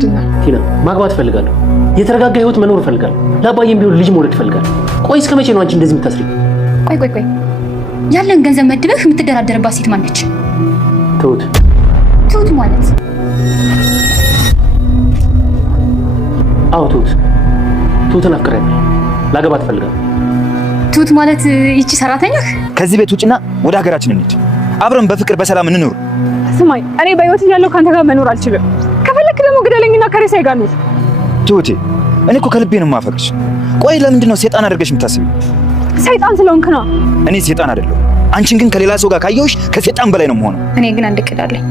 ምንድነው? ቲና ማግባት እፈልጋለሁ። የተረጋጋ ህይወት መኖር እፈልጋለሁ። ለአባዬም ቢሆን ልጅ መውለድ እፈልጋለሁ። ቆይ እስከ መቼ ነው አንቺ እንደዚህ የምታስሪኝ? ቆይ ያለን ገንዘብ መድበህ የምትደራደርባት ሴት ማነች? ትሁት ማለት? አዎ ትሁትን አፍቅሬያለሁ። ላገባት እፈልጋለሁ። ትሁት ማለት ይቺ ሰራተኛህ? ከዚህ ቤት ውጭና ወደ ሀገራችን እንሂድ። አብረን በፍቅር በሰላም እንኑር። ስማኝ፣ እኔ በህይወት እያለሁ ካንተ ጋር መኖር አልችልም። ከፈለክ ደግሞ ግደለኝና ከሬሳዬ ጋር ኑር። ትሁቴ፣ እኔ እኮ ከልቤ ነው የማፈቅርሽ። ቆይ ለምንድን ነው ሰይጣን አድርገሽ የምታስቢው? ሰይጣን ስለሆንክ ነው። እኔ ሰይጣን አይደለሁም። አንቺን ግን ከሌላ ሰው ጋር ካየሁሽ ከሰይጣን በላይ ነው የምሆነው። እኔ ግን አንድ እቅድ አለኝ።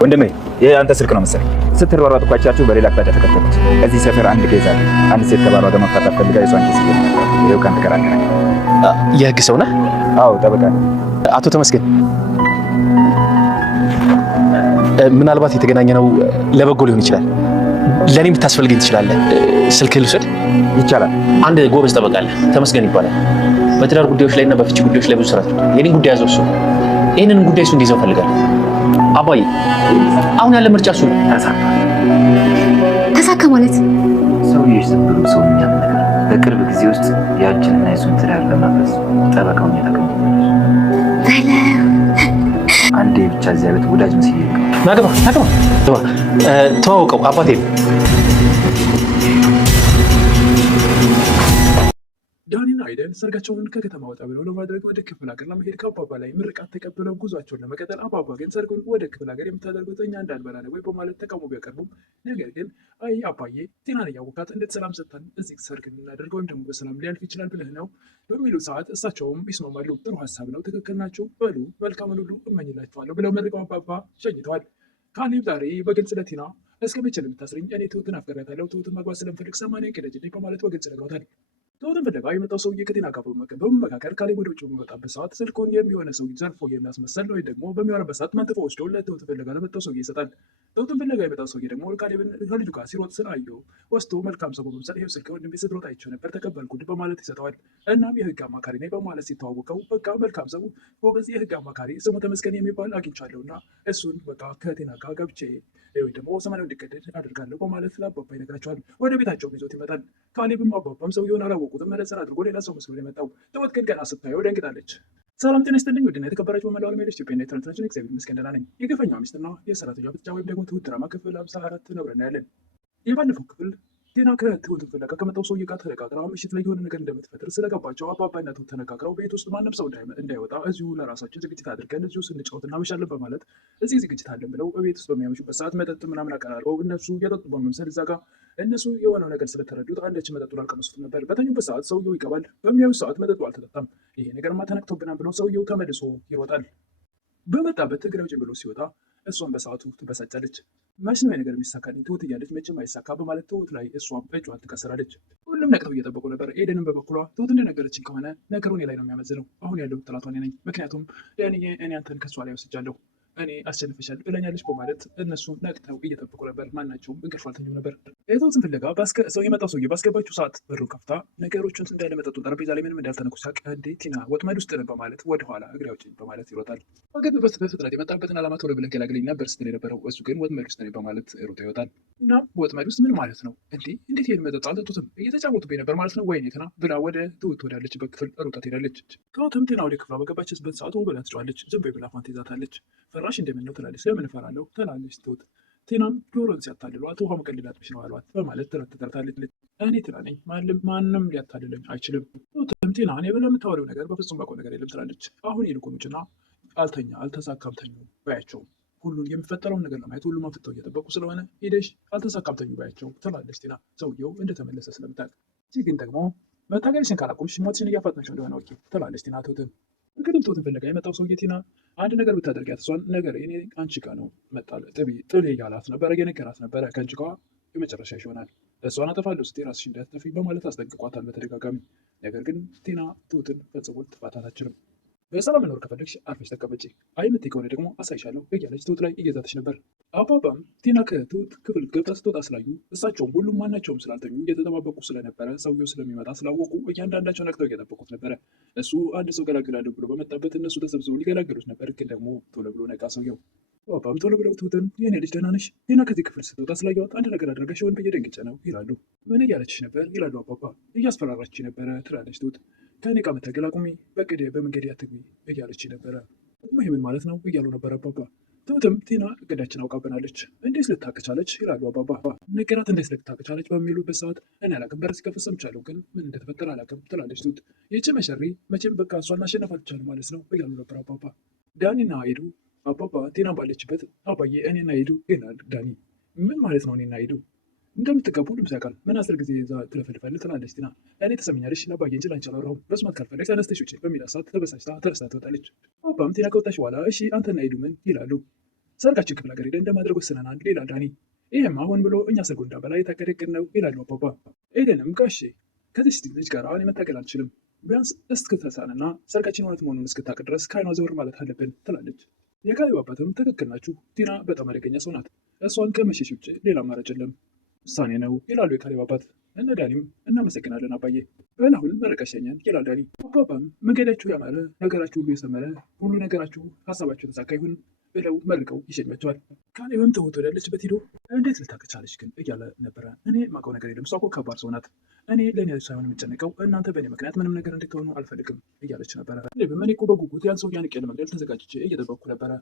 ወንድሜ፣ ይሄ አንተ ስልክ ነው መሰለኝ። ስትሯሯጡ ቋጫችሁ በሌላ አቅጣጫ ተከተሉት። እዚህ ሰፈር አንድ ኬዝ አለ። አንድ ሴት ከባሏ ጋር መፋታት ፈልጋ የሷን ኬዝ ይገኛል። ይሄው ካንተ ጋር አገናኝ። የህግ ሰው ነህ? አዎ፣ ጠበቃ ነኝ። አቶ ተመስገን፣ ምናልባት የተገናኘነው ለበጎ ሊሆን ይችላል። ለኔም ልታስፈልገኝ ትችላለህ። ስልክህን ልውሰድ? ይቻላል። አንድ ጎበዝ ጠበቃ አለ፣ ተመስገን ይባላል። በትዳር ጉዳዮች ላይ እና በፍቺ ጉዳዮች ላይ ብዙ ስራ ሰርቷል። የኔን ጉዳይ ያዘው እሱ። ይህንን ጉዳይ እሱ እንዲይዘው እፈልጋለሁ። አባዬ፣ አሁን ያለ ምርጫ እሱ ነው። ተሳካ ማለት ሰውዬሽ ዝም ብሎ ሰው የሚያምን ነገር በቅርብ ጊዜ ውስጥ ያንቺንና የሱን ትዳር ለማፍረስ ጠበቃውን የተቀበለ አንዴ ብቻ እዚያ ቤት ወዳጅ መስዬ ናግባ ተዋውቀው አባቴ። ዳኒና አይደን ሰርጋቸውን ከከተማ ወጣ ብለው ለማድረግ ወደ ክፍለ ሀገር ለመሄድ ከአባባ ላይ ምርቃት ተቀብለው ጉዟቸውን ለመቀጠል አባባ ግን ሰርጉን ወደ ክፍለ ሀገር የምታደርጉት እኛ እንዳልበላ ነው ወይ በማለት ተቃውሞ ቢያቀርቡም፣ ነገር ግን አይ አባዬ ቲናን እያወቃት እንዴት ሰላም ሰጥተን እዚህ ሰርግ እናደርገው ወይም ደግሞ በሰላም ሊያልፍ ይችላል ብለህ ነው በሚሉ ሰዓት እሳቸውም ይስማማሉ። ጥሩ ሀሳብ ነው፣ ትክክል ናቸው፣ በሉ መልካምን ሁሉ እመኝላችኋለሁ ብለው መርቀው አባባ ሸኝተዋል። ካሌብ ዛሬ በግልጽ ለቲና እስከ መቼ ነው የምታስረኝ? እኔ ትሁትን አፍቅሬያታለሁ፣ ትሁትን ማግባት ስለምፈልግ ሰማንያን ቅደጅልኝ በማለት በግልጽ ነግሯታል። ትሁትን ፍለጋ የመጣው ሰውዬ ከቲና ጋር በመመካከር ካሌብ ወደ ውጭ በሚወጣበት ሰዓት ስልኩን የሚሆነ ሰው ዘርፎ የሚያስመሰል ወይ ደግሞ በሚያወራበት ሰዓት መንጥፎ ወስዶ ለትሁትን ፍለጋ ለመጣው ሰውዬ ይሰጣል። ትሁትን ፍለጋ የመጣው ሰውዬ ደግሞ ካሌብን ከልጁ ጋር ሲሮጥ ስላየው ወስዶ መልካም ሰው በመምሰል ይኸው ስልክ ወንድሜ ስትሮጥ አይቼው ነበር ተቀበልኩት በማለት ይሰጠዋል። እናም የህግ አማካሪ ነኝ በማለት ሲተዋወቀው በቃ መልካም ሰው ጎበዝ የህግ አማካሪ ስሙ ተመስገን የሚባል አግኝቻለሁ እና እሱን በቃ ከቲና ጋር ገብቼ ወይ ደግሞ ሰማንያው እንዲቀደድ አድርጋለሁ በማለት ለአባባ ይነግራቸዋል። ወደ ቤታቸውም ይዞት ይመጣል። ካሌብም አባባም ሰውየውን አላወቁትም። መነጽር አድርጎ ሌላ ሰው መስሎ የመጣው ትሁት ግን ገና ስታየው ደንግጣለች። ሰላም ጤና ይስጥልኝ ውድና የተከበራችሁ በመላው ዓለም ያላችሁ ኢትዮጵያና ኤርትራውያን እግዚአብሔር ይመስገን ደህና ነኝ። የግፈኛዋ ሚስትና የሰራተኛዋ ብቻ ወይም ደግሞ ትሁት ድራማ ክፍል 54 ነው ብለን ያለን። የባለፈው ክፍል ቲና ከትሁትን ፍለጋ ከመጣው ሰውዬ ጋር ተነጋግራ ምሽት ላይ የሆነ ነገር እንደምትፈጥር ስለገባቸው አባባና ትሁት ተነጋግረው ቤት ውስጥ ማንም ሰው እንዳይወጣ እዚሁ ለራሳችን ዝግጅት አድርገን እዚሁ ስንጫወት እናመሻለን በማለት እዚህ ዝግጅት አለን ብለው በቤት ውስጥ በሚያመሹበት ሰዓት መጠጥ ምናምን አቀራርበው እነሱ የጠጡ በመምሰል እዛ ጋር እነሱ የሆነው ነገር ስለተረዱት አንዳችን መጠጡን አልቀመሱትም ነበር። በተኙበት ሰዓት ሰውየው ይገባል። በሚያዩት ሰዓት መጠጡ አልተጠጣም። ይሄ ነገርማ ተነክቶብናል ብለው ሰውየው ተመልሶ ይሮጣል። በመጣበት እግሬ አውጪኝ ብሎ ሲወጣ እሷን በሰዓቱ ትበሳጫለች። መች ነው ነገር የሚሳካልኝ ትሁት እያለች መቼም አይሳካ በማለት ትሁት ላይ እሷም እጇን ትቀስራለች። ሁሉም ነቅተው እየጠበቁ ነበር። ኤደንም በበኩሏ ትሁት እንደነገረችኝ ከሆነ ነገሩ እኔ ላይ ነው የሚያመዝነው። አሁን ያለሁት ጠላቷ እኔ ነኝ። ምክንያቱም እኔ አንተን ከሷ ላይ ወስጃለሁ፣ እኔ አሸንፈሻል ብለኛለች በማለት እነሱ ነቅተው እየጠበቁ ነበር። ማናቸውም እንቅልፍ አልተኙም ነበር። የትሁትን ፍለጋ የመጣው ሰውዬ ባስገባችው ሰዓት በሩን ከፍታ ነገሮችን እንዳለ መጠጡን ጠረጴዛ ላይ ምንም እንዳልተነኩ ሲያውቅ እንዴ ቲና ወጥመድ ውስጥ ነን በማለት ወደኋላ እግሬ አውጪኝ በማለት ይሮጣል። ግን በፍጥነት የመጣበትን ዓላማ ቶሎ ብለህ ገላግለኝ ነበር ስትል የነበረው እሱ ግን ወጥመድ ውስጥ ነኝ በማለት ሮጦ ይወጣል። እና ወጥመድ ውስጥ ምን ማለት ነው እንዴ? እንዴት ይሄን መጠጥ አልጠጡትም? እየተጫወቱብኝ ነበር ማለት ነው ወይኔ ትና ብላ ወደ ትሁት ወዳለችበት ክፍል ሮጣ ትሄዳለች። ትሁትም ቲና ወደ ክፍሏ በገባችበት ሰዓት ብላ ትጫዋለች። ዝም በይ ብላ ፋንት ይዛታለች። ፈራሽ እንደምን ነው ትላለች። ለምን እፈራለሁ ትላለች ትሁት። ቲናም ዶሮን ሲያታልሏት ውሃ መቀለላጥሽ ነው አሏት በማለት ትረታለች። እኔ ቲና ነኝ፣ ማንም ሊያታልለኝ አይችልም። ትሁትም ቲና እኔ ብለህ የምታወሪው ነገር በፍጹም ባውቀው ነገር የለም ትላለች። አሁን ይልቁን ውጭና አልተሳካም ተኙ ባያቸው፣ ሁሉን የሚፈጠረውን ነገር ለማየት ሁሉም አፍጥተው እየጠበቁ ስለሆነ ሄደሽ አልተሳካም ተኙ ባያቸው ትላለች ቲና ሰውየው እንደተመለሰ ስለምታውቅ። እዚህ ግን ደግሞ መታገልሽን ካላቆምሽ ሞትሽን እያፋጥነሽ እንደሆነ አውቂ ትላለች ቲና ትሁትን። እንግዲህ ትሁትን ፍለጋ የመጣው ሰውዬ ቲና አንድ ነገር ብታደርጊያት እሷን ነገር እኔ አንቺ ጋር ነው መጣል ጥል እያላት ነበረ፣ የነገራት ነበረ ከአንቺ ጋር የመጨረሻ ይሆናል፣ እሷን አጠፋለሁ ስትይ ራስሽ እንዳትጠፊ በማለት አስጠንቅቋታል በተደጋጋሚ። ነገር ግን ቲና ትሁትን ፈጽሞ ልትፋታት አትችልም። በሰላም መኖር ከፈለግሽ አርፈሽ ተቀመጪ፣ አይ የምትይ ከሆነ ደግሞ አሳይሻለሁ እያለች ትሁት ላይ እየዛተች ነበር። አባባም ቲና ከትሁት ክፍል ገብታ ስትወጣ ስላዩ እሳቸውም ሁሉም ማናቸውም ስላልተኙ እየተጠባበቁ ስለነበረ ሰውየው ስለሚመጣ ስላወቁ እያንዳንዳቸው ነቅተው እየጠበቁት ነበረ። እሱ አንድ ሰው ገላግላለሁ ብሎ በመጣበት እነሱ ተሰብስበው ሊገላገሉት ነበር። ግን ደግሞ ቶሎ ብሎ ነቃ ሰውየው። አባባም ቶሎ ብለው ትሁትን የኔ ልጅ ደህና ነሽ? ቲና ከዚህ ክፍል ስትወጣ ስላየኋት አንድ ነገር አድርገሽ ይሆን ብዬ ደንግጬ ነው ይላሉ። ምን እያለችሽ ነበር ይላሉ አባባ። እያስፈራራች ነበረ ትላለች ትሁት። ከእኔ ጋር መታገል አቁሚ፣ በቅዴ በመንገድ አትግቢ እያለች ነበረ። ይህ ምን ማለት ነው እያሉ ነበር አባባ። ትሁትም ቲና እቅዳችን አውቃብናለች፣ እንዴት ልታከቻለች ይላሉ አባባ። ነገራት እንዴት ልታከቻለች በሚሉበት ሰዓት እኔ አላውቅም፣ በር ሲከፈት ሰምቻለሁ፣ ግን ምን እንደተፈጠረ አላውቅም ትላለች ትሁት። ይህች መሸሪ መቼም በቃ እሷን ማሸነፍ አልቻልም ማለት ነው እያሉ ነበር አባባ። ዳኒና ሄዱ አባባ ቲና ባለችበት አባዬ እኔና ሄዱ ይላል ዳኒ። ምን ማለት ነው እኔና ሄዱ? እንደምትጋቡ ሁሉም ያውቃል። ምን 10 ጊዜ እዛ ትለፈልፋለህ ትላለች ቲና። እኔ ተሰምኛለሽ ለአባዬ እንጂ ላንቺ አላወራሁም። መስማት ካልፈለግሽ ተነስተሽ ውጪ በሚላት ሰዓት ተበሳጭታ ተነስታ ትወጣለች። አባም ቲና ከወጣች በኋላ እሺ አንተና ሄዱ ምን ይላሉ? ሰርጋችን ክፍለ ሀገር ሄደን እንደማድረግ ወስነናል ይላል ዳኒ። ይህም አሁን ብሎ እኛ ሰርጉ እንዳበላ የታቀደ እቅድ ነው ይላሉ አባባ። ኤደንም ጋሼ ከዚህ ልጅ ጋር እኔ መታገል አልችልም፣ ቢያንስ እስክትረሳንና ሰርጋችን እውነት መሆኑን እስክታቅ ድረስ ከዓይኗ ዘወር ማለት አለብን ትላለች። የካሌብ አባትም ትክክል ናችሁ፣ ቲና በጣም አደገኛ ሰው ናት፣ እሷን ከመሸሽ ውጭ ሌላ አማራጭ የለም፣ ውሳኔ ነው ይላሉ የካሌብ አባት። እነ ዳኒም እናመሰግናለን አባዬ፣ በላሁን መረቀሸኛን ይላል ዳኒ። አባባም መንገዳችሁ ያማረ፣ ነገራችሁ ሁሉ የሰመረ፣ ሁሉ ነገራችሁ ሀሳባችሁ የተሳካ ይሁን ብለው መርቀው ይሸኟቸዋል። ካሌብም ትሁት ወዳለችበት ሄዶ እንዴት ልታከቻለች ግን እያለ ነበረ። እኔ የማውቀው ነገር የለም፣ እሷ እኮ ከባድ ሰው ናት፣ እኔ ለእኔ ሳይሆን የምጨነቀው እናንተ በእኔ ምክንያት ምንም ነገር እንድትሆኑ አልፈልግም እያለች ነበረ። ካሌብም እኔ እኮ በጉጉት ያን ሰው ያንቄ ለመግደል ተዘጋጅቼ እየጠበቅኩ ነበረ።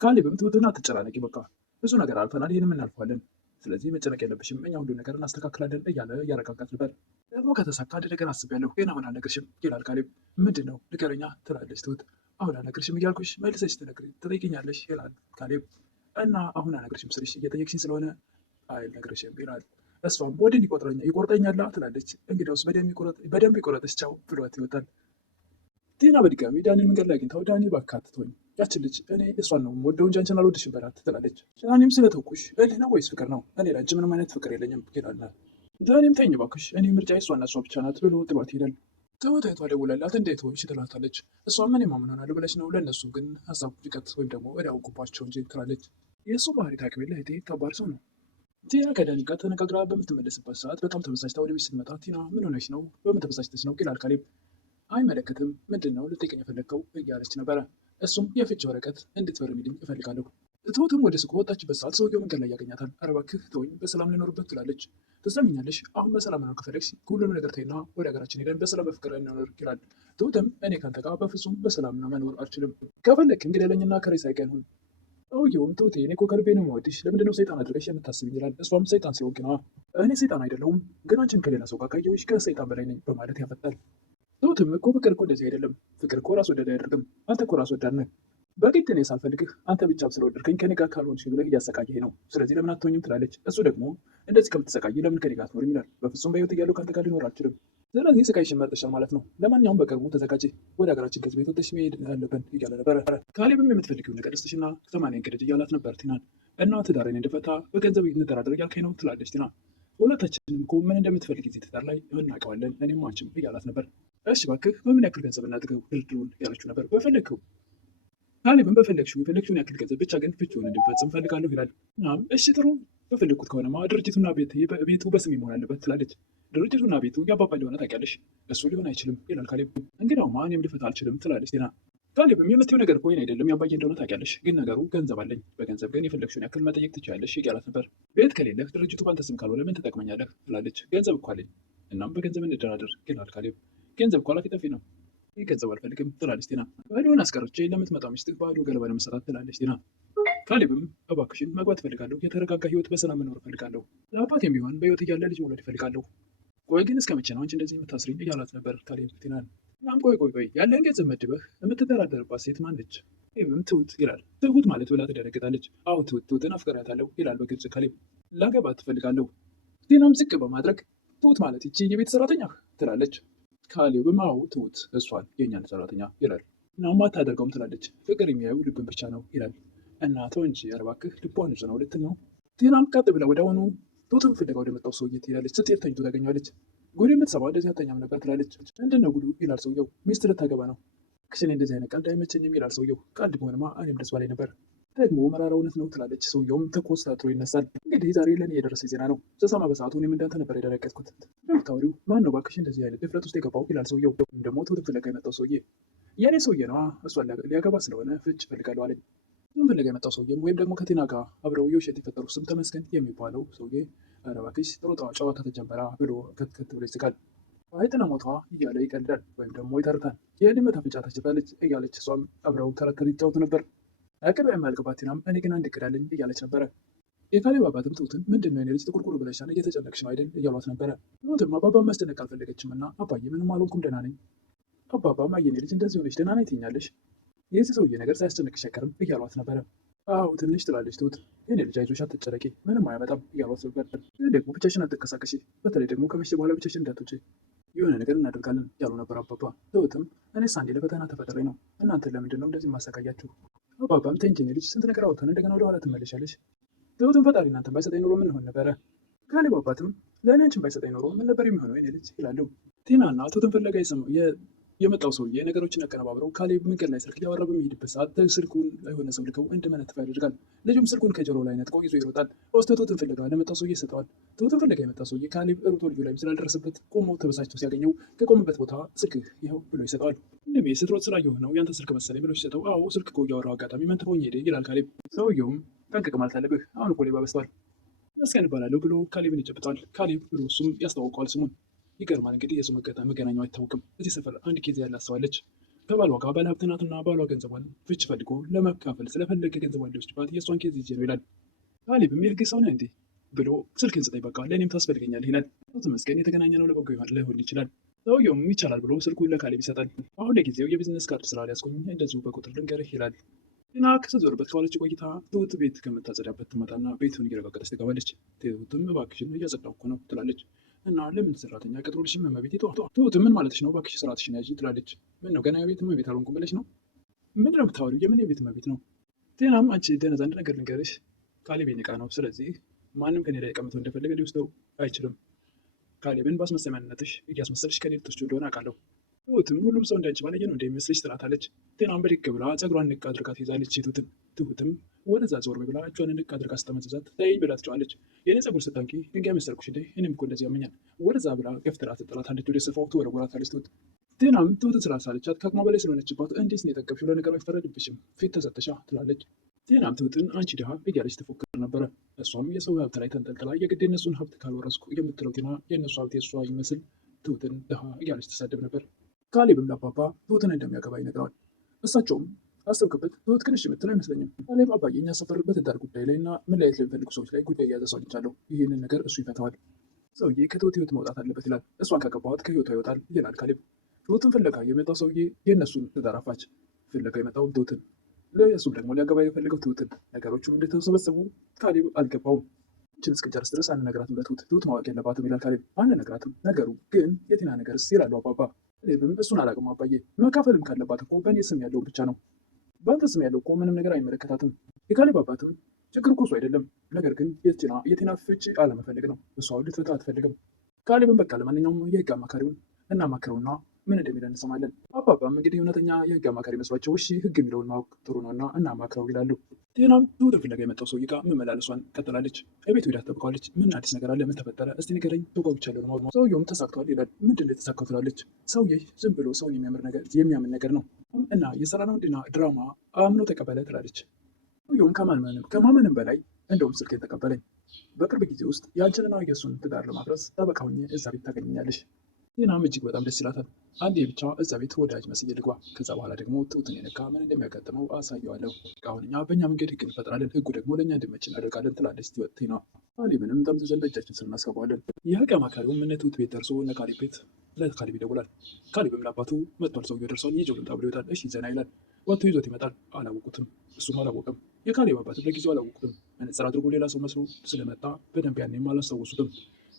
ካሌብም ትሁትን አትጨናነቂ፣ በቃ ብዙ ነገር አልፈናል፣ ይህንም እናልፈዋለን፣ ስለዚህ መጨነቅ የለብሽም፣ እኛ ሁሉ ነገር እናስተካክላለን እያለ እያረጋጋት ነበር። ደግሞ ከተሳካ አንድ ነገር አስቤያለሁ፣ ግን አሁን አልነግርሽም ይላል ካሌብ። ምንድን ነው ንገረኛ ትላለች ትሁት። አሁን አልነግርሽም እያልኩሽ መልሰሽ ትጠይቅኛለሽ ይላል ካሌብ። እና አሁን አልነግርሽም ስልሽ እየጠየቅሽኝ ስለሆነ አልነግርሽም ይላል። እሷም ወድን ይቆርጠኛላ ትላለች። እንግዲያውስ በደንብ ይቆረጥሽ ቻው ብሏት ይወጣል። ቲና በድጋሚ ዳኒን መንገድ ላይ አግኝታው ዳኒ እባክህ አትተወኝ፣ ያችን ልጅ እኔ እሷን ነው የምወደው እንጂ አንቺን አልወድሽም በላት ትላለች። ዳኒም ስለተውኩሽ እልህ ነው ወይስ ፍቅር ነው? እኔ ለአንቺ ምንም አይነት ፍቅር የለኝም ይላል። ዳኒም ተይኝ እባክሽ፣ እኔ ምርጫ እሷና እሷ ብቻ ናት ብሎ ጥሏት ይሄዳል። ትሁት ደውላላት እንዴት ሆንሽ ትላታለች። እሷም ምን ምን ሆናለሁ ብለሽ ነው? ለእነሱ ግን ሀሳቡ ጭቀት ወይም ደግሞ ወዲያውቁባቸው እንጂ ትላለች። የእሱ ባህሪ ታውቂው እህቴ ከባድ ሰው ነው። ቲና ከዳኒ ጋር ተነጋግራ በምትመለስበት ሰዓት በጣም ተበሳጭታ ወደ ቤት ስትመጣ ቲና ምን ሆነሽ ነው? በምን ተበሳጭተሽ ነው ይላል ካሌብ። አይመለከትም፣ ምንድን ነው ልጠይቀኝ የፈለግከው እያለች ነበረ። እሱም የፍቺ ወረቀት እንድትፈርሚልኝ እፈልጋለሁ። ትሁትም ወደ ሱቅ ወጣችበት ሰዓት ሰውየው መንገድ ላይ ያገኛታል። ኧረ እባክህ ተወኝ፣ በሰላም ልኖርበት ትላለች። ትሰሚኛለሽ? አሁን በሰላም መኖር ከፈለግሽ ሁሉንም ነገር ተይና ወደ ሀገራችን ሄደን በሰላም በፍቅር እንኖር ይላል። ትሁትም እኔ ካንተ ጋር በፍጹም በሰላም መኖር አልችልም፣ ከፈለግህ እንግደለኝና ከሬሳ ጋር እንሁን። ሰውየውም ትሁቴ እኔ እኮ ከልቤ ነው የምወድሽ፣ ለምንድነው ሰይጣን አድርገሽ የምታስብኝ ይላል። እሷም ሰይጣን ሲሆን ግና እኔ ሰይጣን አይደለሁም፣ ግን አንቺን ከሌላ ሰው ጋር ካየሁሽ ከሰይጣን በላይ ነኝ በማለት ያፈጣል። ትሁትም እኮ ፍቅር እኮ እንደዚህ አይደለም፣ ፍቅር እኮ ራስ ወዳድ አያደርግም፣ አንተ እኮ ራስ ወዳድ ነህ፣ በቂት እኔ ሳልፈልግህ አንተ ብቻ ስለወደድከኝ ከኔ ጋር ካልሆንሽ ብለህ እያሰቃየህ ነው፣ ስለዚህ ለምን አትሆኝም ትላለች። እሱ ደግሞ እንደዚህ ከምትሰቃይ ለምን ከኔ ጋር አትኖሪም ይላል። በፍጹም በህይወት እያለሁ ከአንተ ጋር ሊኖር አልችልም፣ ስለዚህ ስቃይሽን መርጠሻል ማለት ነው። ለማንኛውም በቅርቡ ተዘጋጅ፣ ወደ ሀገራችን ከዚህ ቤት ወጥተሽ መሄድ አለብን እያለ ነበረ። ካሌብም የምትፈልጊውን ነገር ስጥሽና ሰማንያን ቅደጅ እያላት ነበር ቲናን። እና ትዳሬን እንድፈታ በገንዘብ እንደራደር እያልከኝ ነው ትላለች ቲና። ሁለታችንም እኮ ምን እንደምትፈልግ ጊዜ ትዳር ላይ እናውቀዋለን እኔም አንቺም እያላት ነበር። እሺ እባክህ በምን ያክል ገንዘብ እናድርገው ድርድሩን ያለችው ነበር። በፈለግከው ካሌብም የፈለግሽውን ያክል ገንዘብ ብቻ ግን ፍቺውን እንድንፈጽም ፈልጋለሁ ይላል። እሺ ጥሩ በፈለግኩት ከሆነማ ድርጅቱና ቤቱ በስሜ መሆን አለበት ትላለች። ድርጅቱና ቤቱ ያባባ ሊሆነ ታውቂያለሽ፣ እሱ ሊሆን አይችልም ይላል ካሌብ። እንግዲያውማ እኔም ልፈታ አልችልም ትላለች ቲና። ካሌብም የምትይው ነገር እኮ አይደለም ያባዬ እንደሆነ ታውቂያለሽ፣ ግን ነገሩ ገንዘብ አለኝ፣ በገንዘብ ግን የፈለግሽውን ያክል መጠየቅ ትችያለሽ እያላት ነበር። ቤት ከሌለህ ድርጅቱ ባንተ ስም ካልሆነ ምን ትጠቅመኛለህ ትላለች። ገንዘብ እኮ አለኝ፣ እናም በገንዘብ እንደራደር ይላል ካሌብ። ገንዘብ እኮ አላፊ ጠፊ ነው፣ ይህ ገንዘብ አልፈልግም ትላለች ቲና። ባዶን አስቀርቼ ለምትመጣው ሚስትህ ባዶ ገለባ ለመሰራት ትላለች ቲና። ካሌብም እባክሽን መግባት እፈልጋለሁ፣ የተረጋጋ ህይወት በሰላም መኖር እፈልጋለሁ፣ ለአባት የሚሆን በህይወት እያለ ልጅ መውለድ እፈልጋለሁ። ቆይ ግን እስከ መቼ ነው አንቺ እንደዚህ የምታስሪኝ እያላት ነበር ካሌብ ቲናን። እናም ቆይ ያለን ገንዘብ መድበህ የምትደራደርባት ሴት ማነች? ይህም ትሁት ይላል። ትሁት ማለት ብላ ትደነግጣለች። አዎ ትሁትን አፍቅሬያታለሁ ይላል በግልጽ ካሌብ። ላገባት ትፈልጋለሁ። ቲናም ዝቅ በማድረግ ትሁት ማለት ይቺ የቤት ሰራተኛ ትላለች። ካሌብም አዎ ትሁት እሷን የእኛን ሰራተኛ ይላል። እናም አታደርገውም ትላለች። ፍቅር የሚያዩ ልብን ብቻ ነው ይላል። እና ተው እንጂ ኧረ እባክህ ልቧ ንጹህ ነው ልትል ነው። ቲናም ቀጥ ብላ ወደ አሁኑ ትሁትን ፍለጋ ወደመጣው ሰውዬ ትሄዳለች። ስትሄድ ተኝቶ ታገኘዋለች። ጉድ የምትሰማው እንደዚህ አተኛም ነበር ትላለች። ምንድን ነው ጉዱ ይላል ሰውየው። ሚስት ልታገባ ነው። ክሽኔ እንደዚህ አይነት ቀልድ አይመቸኝም ይላል ሰውየው። ቀልድ ቢሆንማ እኔም ደስ ባላይ ነበር። ደግሞ መራራ እውነት ነው ትላለች። ሰውየውም ተኮሳትሮ ይነሳል። እንግዲህ ዛሬ ለእኔ የደረሰ ዜና ነው። ስሰማ በሰዓቱ እኔም እንዳንተ ነበር የደነገጥኩት። እንደምታወሪው ማን ነው እባክሽ እንደዚህ አይነት ድፍረት ውስጥ የገባው ይላል ሰውየው። ወይም ደግሞ ትሁትን ፍለጋ የመጣው ሰውዬ የእኔ ሰውዬ ነዋ። እሷን ሊያገባ ስለሆነ ፍች እፈልጋለሁ አለኝ። ትሁትን ፍለጋ የመጣው ሰውዬም ወይም ደግሞ ከቴና ጋር አብረው የውሸት የፈጠሩ ስም ተመስገን የሚባለው ሰውዬ ኧረ እባክሽ ጥሩ ጨዋታ ተጀመራ ብሎ ከትከት ብሎ ይስቃል። አይጥና ሞቷ እያለ ይቀልዳል ወይም ደግሞ ይተርታል። የድመት አፍንጫ ታችታለች እያለች እሷም አብረው ተረተር ይጫወቱ ነበር። አቅም የማያልቅባት ቲናም እኔ ግን አንድ እቅድ አለኝ እያለች ነበረ። የካሌብ አባትም ትሁትን ምንድን ነው የኔ ልጅ ጥቁርቁር ብለሻል እየተጨነቅሽ ነው አይደል እያሏት ነበረ። ትሁትም አባባን ማስጨነቅ አልፈለገችም እና አባዬ ምንም አልሆንኩም ደህና ነኝ። አባባም የኔ ልጅ እንደዚህ ሆነች ደህና ነኝ ትይኛለሽ የዚህ ሰውዬ ነገር ሳያስጨንቅሽ አይቀርም እያሏት ነበረ። አዎ ትንሽ ትላለች ትሁት። የኔ ልጅ አይዞሽ አትጨነቂ ምንም አያመጣም እያሏት ነበር። ደግሞ ብቻሽን አትንቀሳቀሺ፣ በተለይ ደግሞ ከመሸ በኋላ ብቻሽን እንዳትወጪ የሆነ ነገር እናደርጋለን ያሉ ነበር አባባ። ትሁትም እኔስ አንዴ ለፈተና ተፈጥሬ ነው እናንተ ለምንድን ነው እንደዚህ ማሰቃያችሁ? አባባም ተይ እንጂ የኔ ልጅ ስንት ነገር አውጥተን እንደገና ወደኋላ ትመለሻለሽ። ትሁትም ፈጣሪ እናንተን ባይሰጠኝ ኖሮ ምን ሆን ነበረ? ካሌብ አባትም ለእኔ አንቺን ባይሰጠኝ ኖሮ ምን ነበር የሚሆነው የኔ ልጅ ይላሉ። ቲናና ትሁትን ፍለጋ የመጣው ሰውዬ ነገሮችን ያቀነባብረው ካሌብ መንገድ ላይ ስልክ ሊያወራ በሚሄድበት ሰዓት ስልኩን ለሆነ ሰው ልከው እንዲመነትፍ ያደርጋል። ልጁም ስልኩን ከጆሮው ላይ ነጥቆ ይዞ ይሮጣል። ወስዶ ትሁትን ፍለጋ ለመጣው ሰውዬ ይሰጠዋል። ትሁትን ፍለጋ የመጣው ሰውዬ ካሌብ ሩጦ ልጁ ላይም ስላልደረሰበት ቆመው ተበሳጭቶ ሲያገኘው ከቆመበት ቦታ ስልክ ይኸው ብሎ ይሰጠዋል። እንዴ ስትሮጥ ስላየሁ ነው ያንተ ስልክ መሰለኝ ብሎ ሲሰጠው አዎ ስልክ እኮ እያወራሁ አጋጣሚ መንትፎኝ ሄደ ይላል ካሌብ። ሰውየውም ጠንቅቅ ማለት አለብህ አሁን እኮ ሌባ በዝቷል መስገን እባላለሁ ብሎ ካሌብን ይጨብጠዋል። ካሌብ ብሎ እሱም ያስታውቀዋል ስሙን። ይገርማል እንግዲህ የሰው መገናኛው አይታወቅም። እዚህ ሰፈር አንድ ኬዝ ያላት ሰው አለች። ከባሏ ጋር ባለሀብት ናትና ባሏ ገንዘቧን ፍች ፈልጎ ለመካፈል ስለፈለገ ገንዘቧን ሊወስድባት የእሷን ኬዝ ይዤ ነው ይላል። ካሌብም የህግ ሰው ነህ እንዴ ብሎ ስልክን ስጠኝ በቃ ለእኔም ታስፈልገኛል ይላል። ተመስገን የተገናኘ ነው ለበጎ ሊሆን ይችላል። ሰውየውም ይቻላል ብሎ ስልኩን ለካሌብ ይሰጣል። አሁን ለጊዜው የቢዝነስ ካርድ ስራ ሊያስቆኝ እንደዚሁ በቁጥር ልንገርህ ይላል። ቲና ከተዞረበት ከዋለች ቆይታ ትሁት ቤት ከምታጸዳበት ትመጣና ቤቱን እየረጋገጠች ትገባለች። ትሁትም እባክሽን እያጸዳሁ እኮ ነው ትላለች። እና ለምን ሰራተኛ ቀጥሮልሽ እመቤቴ ትሁት ምን ማለትሽ ነው እባክሽ ስርዓትሽን ያዢ ትላለች። ምን ነው ገና የቤት እመቤት አልሆንኩም ብለሽ ነው? ምንድን ነው የምታወሪው? የምን የቤት እመቤት ነው? ቲናም አንቺ ደነዝ አንድ ነገር ልንገርሽ፣ ካሌብ የኔ ዕቃ ነው። ስለዚህ ማንም ከኔ ላይ ቀምቶ እንደፈለገ ሊወስደው አይችልም። ካሌብን በአስመሳይነትሽ እያስመሰልሽ ከኔ ልትወስጂው እንደሆነ አውቃለሁ። ትሁትም ሁሉም ሰው እንዳንቺ ባለየ ነው እንደሚመስልሽ ትላታለች። ቲናም ብድግ ብላ ፀጉሯን ንቅ አድርጋ ትይዛለች ትሁትም ወደዛ ዞር ብላ እጇን ንቅ አድርጋ ስተመዘዛት ተይኝ ብላ ትጨዋለች። የኔ ፀጉር ስታንቂ ድንጋይ መሰልኩሽ እንዴ? እኔም እኮ እንደዚህ ያመኛል። ወደዛ ብላ ገፍትራ ትጥላታለች። ወደ ስፋው ትወረውራታለች። ቲናም ትሁትን ስላልሳለቻት ከአቅሟ በላይ ስለሆነችባት እንዴት ነው የጠገብሽው? ለነገሩ አይፈረድብሽም ፊት ተሰጥሻ ትላለች። ቲናም ትሁትን አንቺ ድሃ እያለች ትፎክር ነበረ። እሷም የሰው ሀብት ላይ ተንጠልጥላ የግድ የነሱን ሀብት ካልወረስኩ የምትለው ቲና የእነሱ ሀብት የእሷ ይመስል ትሁትን ድሃ እያለች ትሳደብ ነበር። ካሌብም ለአባባ ትሁትን እንደሚያገባ ይነግረዋል። እሳቸውም አሰብክበት ትሁት ክንሽ የምትል አይመስለኝም። ካሌብ አባዬ እኛ ሰፈር በትዳር ጉዳይ ላይ እና መለያየት ለሚፈልጉ ሰዎች ላይ ጉዳይ የያዘ ሰው አግኝቻለሁ። ይህንን ነገር እሱ ይፈታዋል። ሰውዬ ከትሁት ህይወት መውጣት አለበት ይላል። እሷን ካገባኋት ከህይወቷ ይወጣል ይላል ካሌብ። ትሁትን ፍለጋ የመጣው ሰውዬ የእነሱን ትዳር አፋች። ፍለጋ የመጣው ትሁትን፣ ለእሱም ደግሞ ሊያገባ የፈለገው ትሁትን። ነገሮቹን እንደተሰበሰቡ ካሌብ አልገባውም። ችን እስክንጨርስ ድረስ አንነግራትም ለትሁት። ትሁት ማወቅ የለባትም ይላል ካሌብ። አንነግራትም፣ ነገሩ ግን የቲና ነገርስ ይላሉ አባባ። ካሌብም እሱን አላውቅም አባዬ፣ መካፈልም ካለባት እኮ በእኔ ስም ያለውን ብቻ ነው። በአንተ ስም ያለው እኮ ምንም ነገር አይመለከታትም። የካሌብ አባትም ችግር እኮ እሱ አይደለም፣ ነገር ግን የቲና ፍቺ አለመፈለግ ነው። እሷ ልትፈታ አትፈልግም። ካሌብም በቃ ለማንኛውም የህግ አማካሪውን እናማክረውና ምን እንደሚለን እንሰማለን። አባባም እንግዲህ እውነተኛ የህግ አማካሪ መስሏቸው እሺ ህግ የሚለውን ማወቅ ጥሩ ነውና እናማክረው ይላሉ። ቲናም ትሁትን ፍለጋ የመጣው ሰውዬ ጋር መመላለሷን ቀጥላለች። የቤት ሄዳ ትጠብቀዋለች። ምን አዲስ ነገር አለ? ምን ተፈጠረ? እስቲ ንገረኝ፣ ተጓጉቻለሁ ነው። ሰውየውም ተሳክቷል ይላል። ምንድን ነው የተሳካው ትላለች። ሰውዬ ዝም ብሎ ሰውን የሚያምን ነገር ነው እና የሰራነው እንዲና ድራማ አምኖ ተቀበለ ትላለች። ሰውየውም ከማመንም በላይ እንደውም ስልኬን ተቀበለኝ። በቅርብ ጊዜ ውስጥ የአንችንና የእሱን ትዳር ለማፍረስ ጠበቃ ሆኜ እዛ ቤት ታገኘኛለሽ። ቲናም እጅግ በጣም ደስ ይላታል። አንዴ ብቻ እዛ ቤት ወዳጅ መስዬ ልግባ፣ ከዛ በኋላ ደግሞ ትሁትን የነካ ምን እንደሚያጋጥመው አሳየዋለሁ። አሁን እኛ በእኛ መንገድ ህግ እንፈጥራለን፣ ህጉ ደግሞ ለእኛ እንዲመች እናደርጋለን ትላለች ቲና። ካሌብንም ጠምዝዘን በእጃችን ስር እናስገባዋለን። የህግ አማካሪውም እነ ትሁት ቤት ደርሶ እነ ካሌብ ቤት ለካሌብ ይደውላል። ካሌብም ለአባቱ መጥቷል፣ ሰውዬው ደርሷል፣ ይዤው ልምጣ ብሎ ይወጣል። እሺ ዘና ይላል። ወጥቶ ይዞት ይመጣል። አላወቁትም፣ እሱም አላወቅም። የካሌብ አባትም ለጊዜው አላወቁትም። መነጽር አድርጎ ሌላ ሰው መስሎ ስለመጣ በደንብ ያኔም አላስታወሱትም።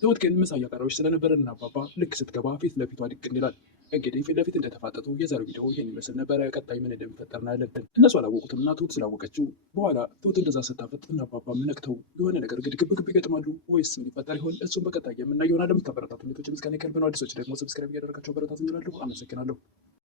ትሁት ግን ምሳ እያቀረበች ስለነበረና አባባ ልክ ስትገባ ፊት ለፊቷ ድቅን ይላል። እንግዲህ ፊት ለፊት እንደተፋጠጡ የዛሬው ቪዲዮ ይህን ይመስል ነበረ። ቀጣይ ምን እንደሚፈጠር እናያለን። እነሱ አላወቁትም እና ትሁት ስላወቀችው በኋላ ትሁት እንደዛ ስታፈጥ እና አባባ ነቅተው የሆነ ነገር እንግዲህ ግብ ይገጥማሉ ወይስ ምን ይፈጠር ይሆን? እሱም በቀጣይ የምናየው ይሆናል። ለምታበረታቱ ቶች ምስጋና ከልብ ነው። አዲሶች ደግሞ ሰብስክራይብ እያደረጋቸው አበረታቱኝ እላለሁ። አመሰግናለሁ።